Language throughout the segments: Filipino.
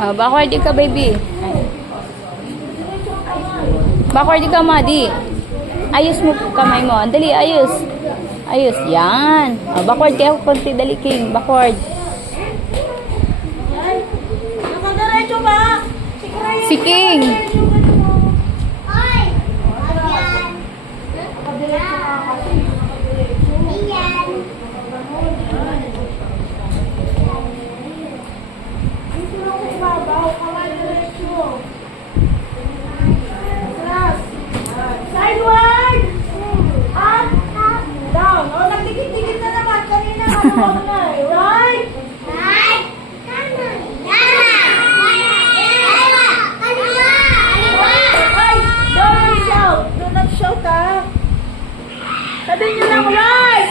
Backward ka, baby. Backward ka, Madi. Ayos mo kamay mo. Dali, ayos. Ayos. Yan. Backward kayo. Konti, dali, King. Backward. Nakadiretso ba? Si King. Sideward! Up! Down. O, nagdikit-dikit na naman. Kanina ano na eh. Right? Right! Don't shout! Do not shout, ha? Sabihin nyo lang, right!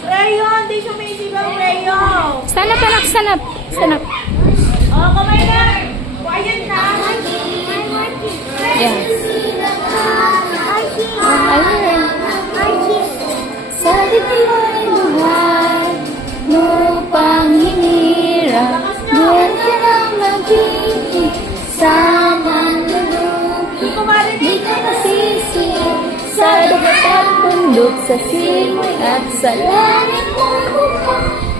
Rayon! Di sumisig ang rayon! Stand up, anak. Stand up. Stand up. O, kamay na! Quiet na! Yeah. Ayun. Sa dikulay buhay, lupang hinirang, diyan ka lang nag-ibig, sa manlulupi, di ka nasisi, sa dagat at bundok, sa simoy at sa langit mong buka,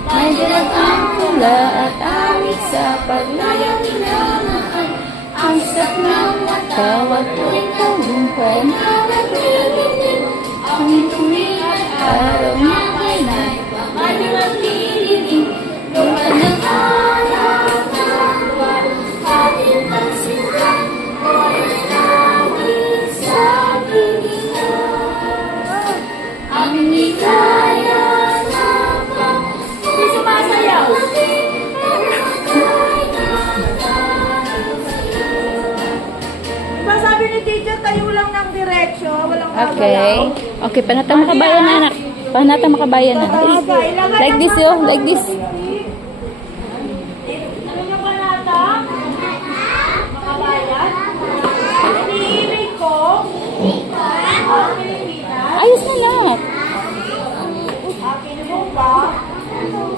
may dilag ang pula at awit sa paglayang inamaan, ang sak ng matawag ko ikaw bumpay na nagtigilig, ang tuwing at araw na kailan, pangaliwag tinig, lupa ng araw ng buwan, ating pagsimulan, oras lagi sa pigilan, ang ligaya na pa, Hindi sumasayaw! Diba sabi ni teacher, tayo lang ng diretsyo, walang Okay. Okay, panatang makabayan na, anak. Panatang makabayan na. Like this, yo. Like this. Ano yung panata? Makabayan? Iniibig ko ang Pilipinas. Ayos na lahat. Akin mo ba?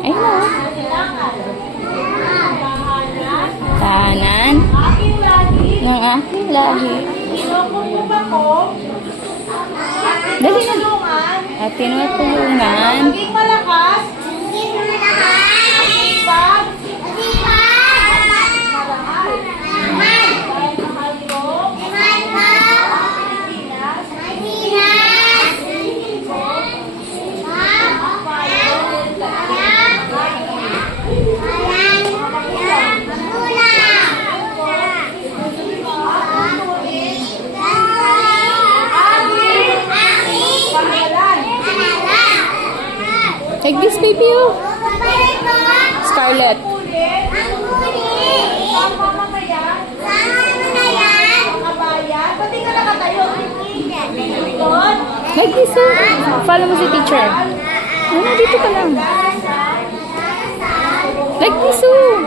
Ayun na. Kailangan. Tahanan. Tahanan Aking lagi. ng aking lahi. Kinukuha ba ko? Dali na. Tulungan. At tinutulungan. Maging malakas. Pag. Marahal. Dahil mahal ko. Pilipinas. Ibig ko. Ang payo. Like this, baby, oh. Scarlett. Ang mamamayan. Kabayan. Pati ka nakatayo. Doon. Like this, oh. Follow mo si teacher. Ano, dito ka lang. Like this, oh.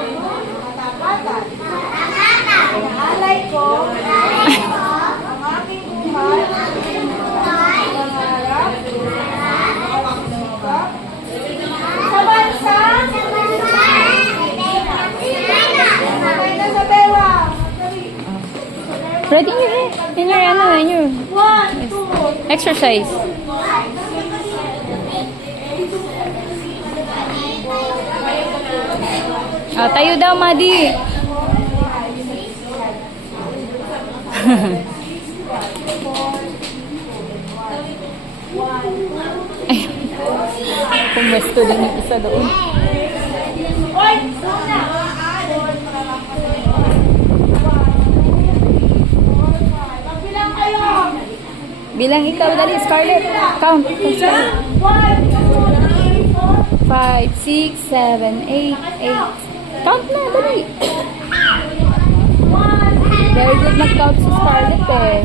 Alay ko. Ang aking buhay. Pangarap. Sa bansa. Sabay na sa bewa. Ready in your head. In your, ano, in your 1, 2, exercise. Tayo daw, Madi. Ay, pumesto din yung isa doon. Oy! Una! Magbilang kayo! Bilang ikaw, dali, Scarlett. Count. 1, 2, 3, 4, 5, 6, 7, 8, 8. Count na, dali. Very good mag-count si Scarlett eh.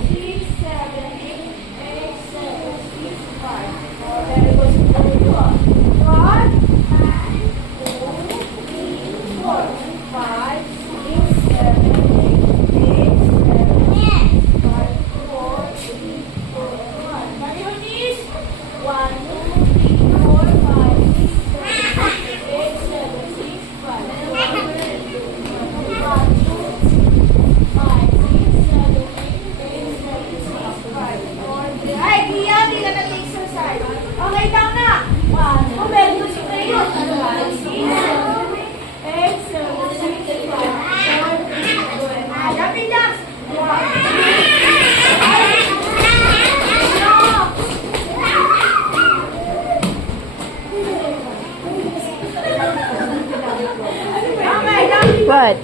1, 2, 3, 4, 5, What?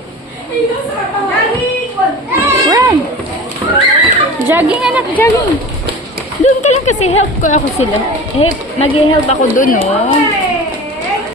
Run! Jogging anak, jogging. Doon ka lang kasi help ko ako sila. Mag-help ako doon, oh.